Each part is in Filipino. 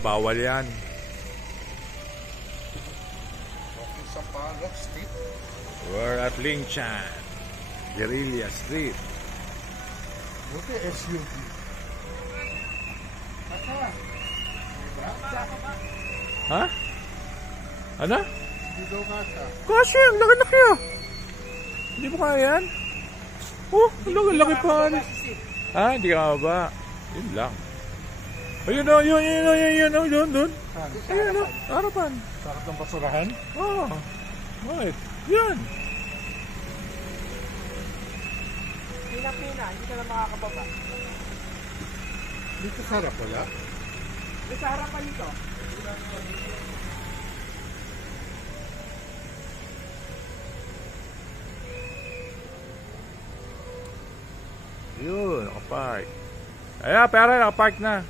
bawal yan. We're at Linchan, Guerrilla Street. Buti SUV. Ha? Ano? Hindi daw kasa. Kasi, ang laki-laki ah. Hindi mo kaya yan? Oh, ang laki pa. Ha? Hindi ka ba? Yun lang. Ayun o, yun o, doon. Ayun o, harapan. Sarap ng basurahan? Oo. Right. Yan. Pina-pina, hindi ka na makakababa. Dito sarap wala? Sa harapan nito. Yun, nakapark. Ayan, pero nakapark na.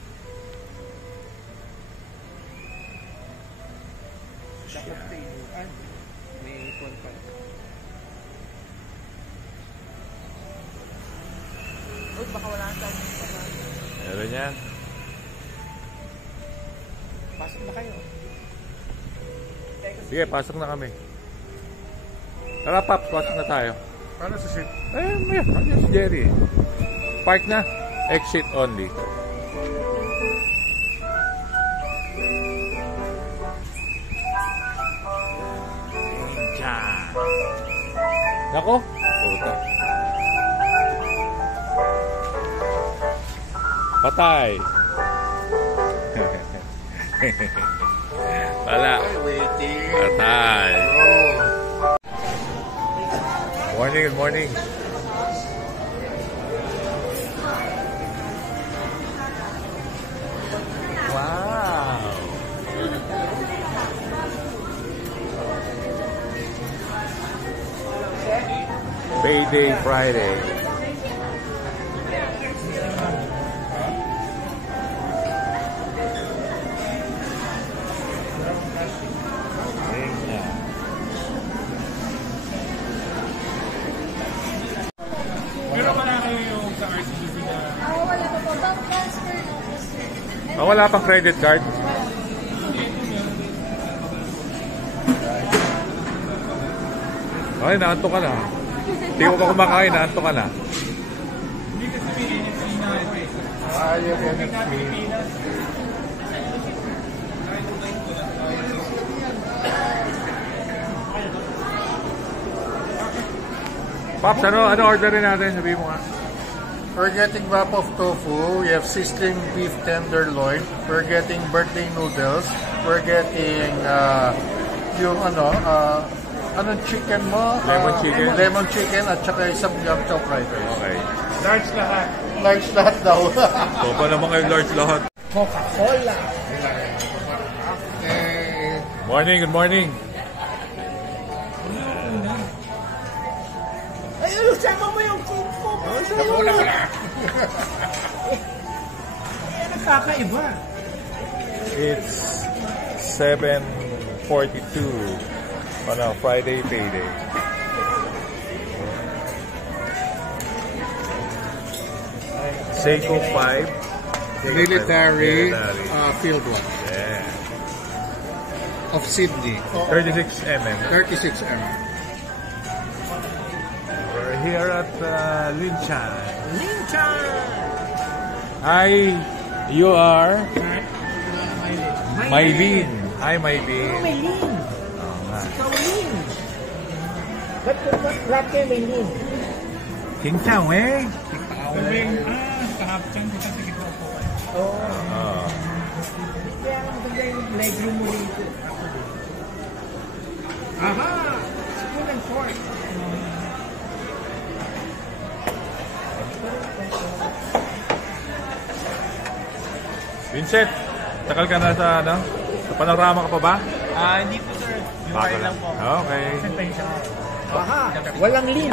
May ipon pa. Uy, baka wala ang time. Meron yan. Pasok na kayo. Sige, pasok na kami. Tara, Paps, pasok na tayo. Paano sa seat? Ayun, ayun si Jerry. Park na. Exit only. Diyan. Nako. Puta. Patay. Wala. Waiting. Patay. Morning, good morning. Wow. Payday Friday. Oh, wala pang credit card. Okay, naanto ka na. Hindi ko pa kumakain, naanto ka na. Ayaw NFC. Pops, ano orderin natin? Sabihin mo nga. We're getting wrap of tofu. We have sizzling beef tenderloin. We're getting birthday noodles. We're getting yung anong chicken mo? Lemon chicken. Lemon chicken at saka isang yum chow fried rice. Okay. Large lahat. Large lahat daw. So, pa naman kayo large lahat. Coca-Cola. Okay. Morning, good morning. Ayun, sama mo yung kid mo. Wala. Nagkakaiba. It's 7:42 on a Friday payday. Seiko 5. Military field one. Yeah. Of Sydney. 36 mm. 36 mm. We're here at Linchan. Linchan! Hi, you are? Maylin. Hi, Maylin. May Lin. Oo nga. Ikaw Lin. Ba't kayo may Lin? King Chao, eh? Kahapon ko sa sige po po. Oo. Kaya ang ganda yung legroom mo rito. Aha! Spoon and fork. Vincent, takal ka na sa ano? Sa panorama ka pa ba? Hindi po sir. Yung Bago kain lang. lang po. Okay. Aha! Walang Lin.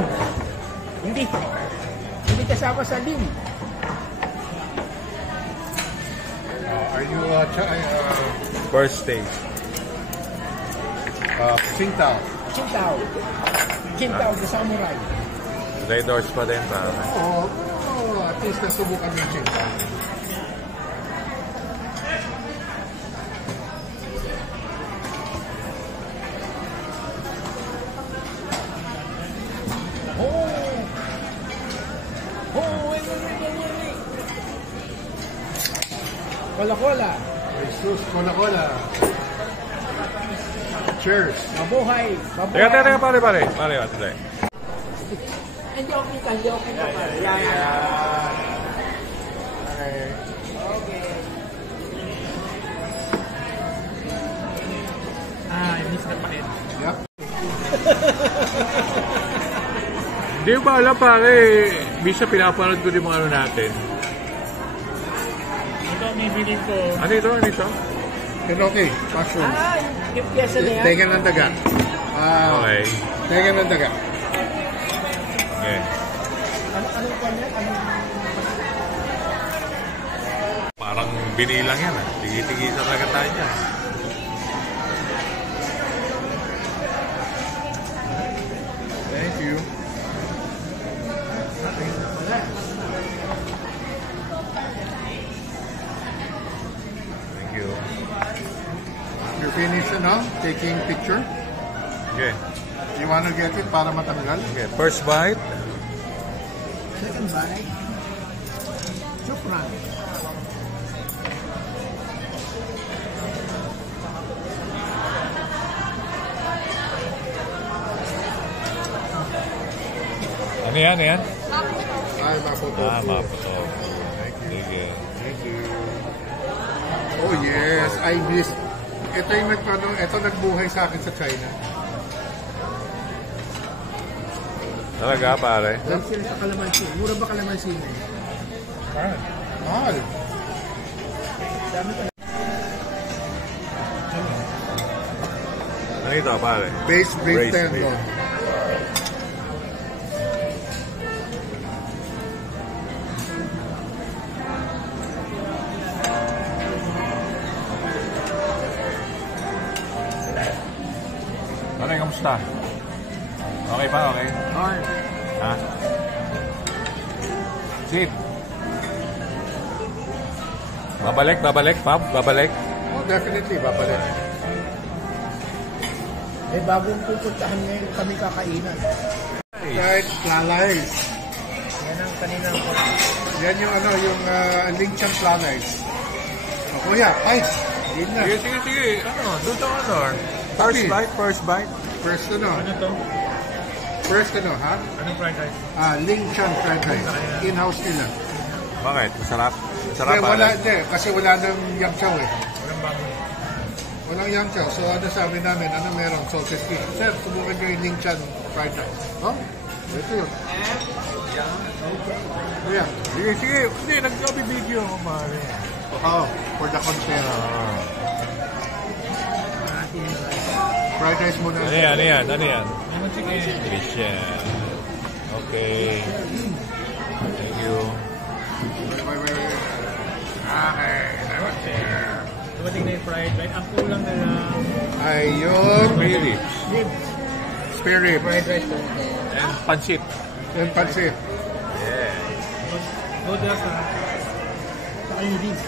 Hindi. Hindi kasama sa Lin. Are you First stage. Qingdao? Qingdao. Qingdao, the samurai. Red doors pa din para. At least nasubukan yung Qingdao. Cola-Cola. Jesus, Cola-Cola. Cheers. Mabuhay. Teka, pare. Pare. Hindi okay ka. Yan. Okay. Miss na pa rin. Yep. Hindi ko ba alam, pare. Bisa pinapanood ko din mga ano natin. Ito, may feeling ko. Ano ito? Pero okay, passion. Yung pyesa na yan. Tenga ng daga. Okay. Tenga ng daga. Okay. Anong kanya? Parang binilang yan, ah. Tigi-tigi talaga tayo dyan. Thank you. Thank you. You're finished now, taking picture. Okay. You wanna get it para matanggal? Okay. First bite. Second bite. Shukran. Ano yan? Ay, maputo. Maputo. Thank you. Thank you. Oh yes, I missed. Ito yung nagbuhay sa akin sa China. Talaga, pare? Lang sila sa kalamansi. Mura ba kalamansi na? Mahal. Dami pa. Ano ito, pare? Base Braised tendon. Pare, kamusta? Okay pa, okay? Okay. Ha? Sit. Babalik, Pab? Babalik? Oh, definitely, babalik. Bagong pupuntahan ngayon kami kakainan. Right, flalais. Yan ang kaninang Yan yung Lingchan flalais. Oh, kuya, ay, yun na. Sige. Doon to First bite. First Ano to? First ha? Anong fried rice? Lingchan fried rice. In-house nila. Bakit? Masarap? Masarap, Kaya pare? kasi wala nang yam chow eh. Walang bagoy. Walang yam chow. So sabi namin, meron? Salted fish. Sir, subukan nyo yung Lingchan fried rice. Oh? Ito yun. Kuya. Sige. Hindi, nagsabi-video ako, pare. Oh, for the content. Fried rice muna. Ano yan? Lemon chicken. Christian. Okay. Thank you. Wait. Okay. Dumating na yung fried rice. Ang kulang na lang. Ayun. Really? Ribs. Spare rib. Fried rice to. And pansit. And pansit. Yeah. Noodles na. Saka yung beef.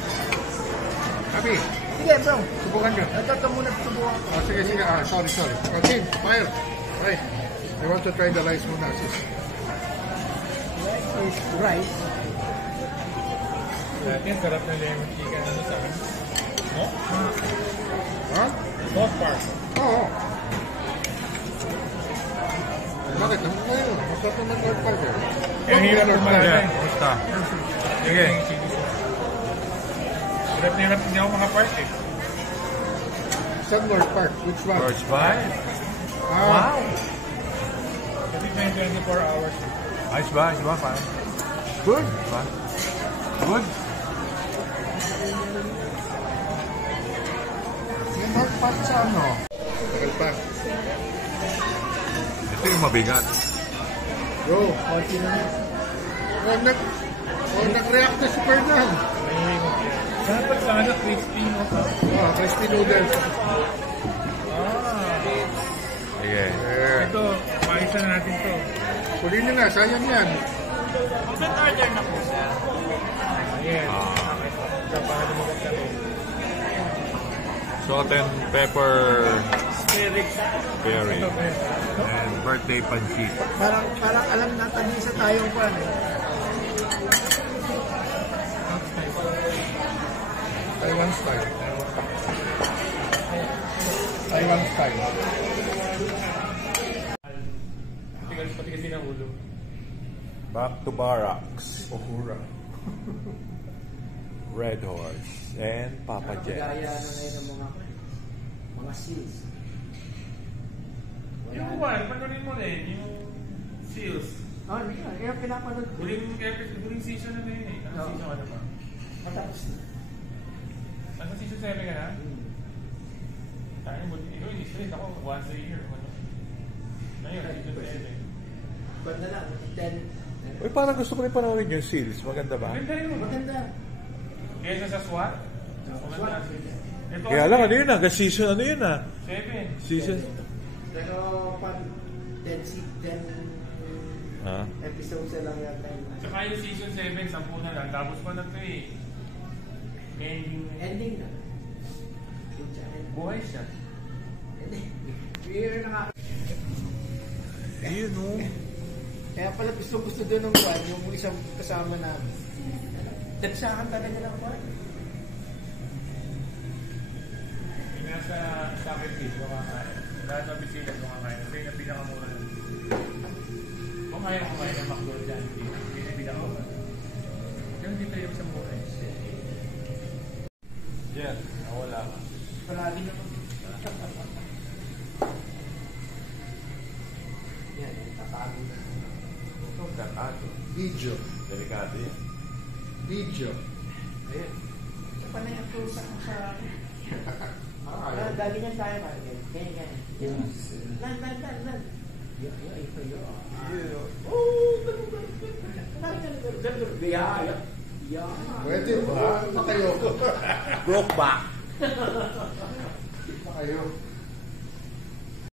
Happy. Sige bro. Subukan nyo. Ito muna subukan. Oh, sige. Sorry. Okay, fire. Right. I want to try the rice muna, sis. Rice is rice. Yan, sarap na lemon chicken. Ano sa akin? No? Ha? North Park. Oo. Bakit? Ano kayo? Masarap naman North Park eh. Kaya hirap kumain. Yeah. Kumusta? Sige. Hirap na hirap hindi ako makapark eh. Saan North Park? Which one? First bite. Wow. Kasi may 24 hours. Ayos ba, pare? Good. Diba? Good. Yung North Park sa ano? Tagal pa. Ito yung mabigat. Go. Konti na yan. Nag-react na si Fernan. Dapat sana crispy mo sa... Crispy noodles. Sige. Yeah. Ito, paisa na natin to. Kulinin na, sayang yan. Open order na po sir. Yes. Dapat mo kami. Salt and pepper Spirit. berry. And birthday pansit. Parang alam natin isa tayong pan eh. Taiwan style. Taiwan style. Patigas din ang ulo. Back to barracks. Ohura. Red Horse and Papa Gaya na Jets. ngayon ng mga seals. Yung one, panorin mo rin, yung Seals. Oh, kaya pinapanood ko. Huling season na rin eh. Anong season ka na ba? Matapos na. Nasa season 7 ka na? Tayo mo, ikaw yung straight ako once a year. Ano? Ngayon, season 7. Banda lang, 10. Uy, parang gusto ko rin panoorin yung Seals. Maganda ba? Maganda yun. Maganda. Kesa sa SWAT? SWAT. Ito, Kaya lang, ano yun ah? Season ano yun ah? 7. Season... Pero pag 10 Ah? episodes na lang yata yun. Tsaka yung season 7, 10 na lang. Tapos pa na ito eh. Ending na. Buhay siya. Ending. Year na nga. Ayun oh. Kaya pala gusto doon ng Juan, yung isang kasama namin. Nagsakan talaga ng Juan. Yung nasa Stockton Fish, kumakain. Lahat ng bisita kumakain. Kasi yung pinakamura lang. Kung kaya kumain ng McDo dyan, hindi na pinakamura. Yung dito yung sa mura. Jen, nawala ka. Palagi naman. Yan, tatago na. Ito, katado. Video. Delikado yan. Video. Ayun. Sa panay ang tusak mo sa akin. Dali niyan tayo ba? Ganyan. Lan. Pwede ba? Nakayo. Broke back. Nakayo.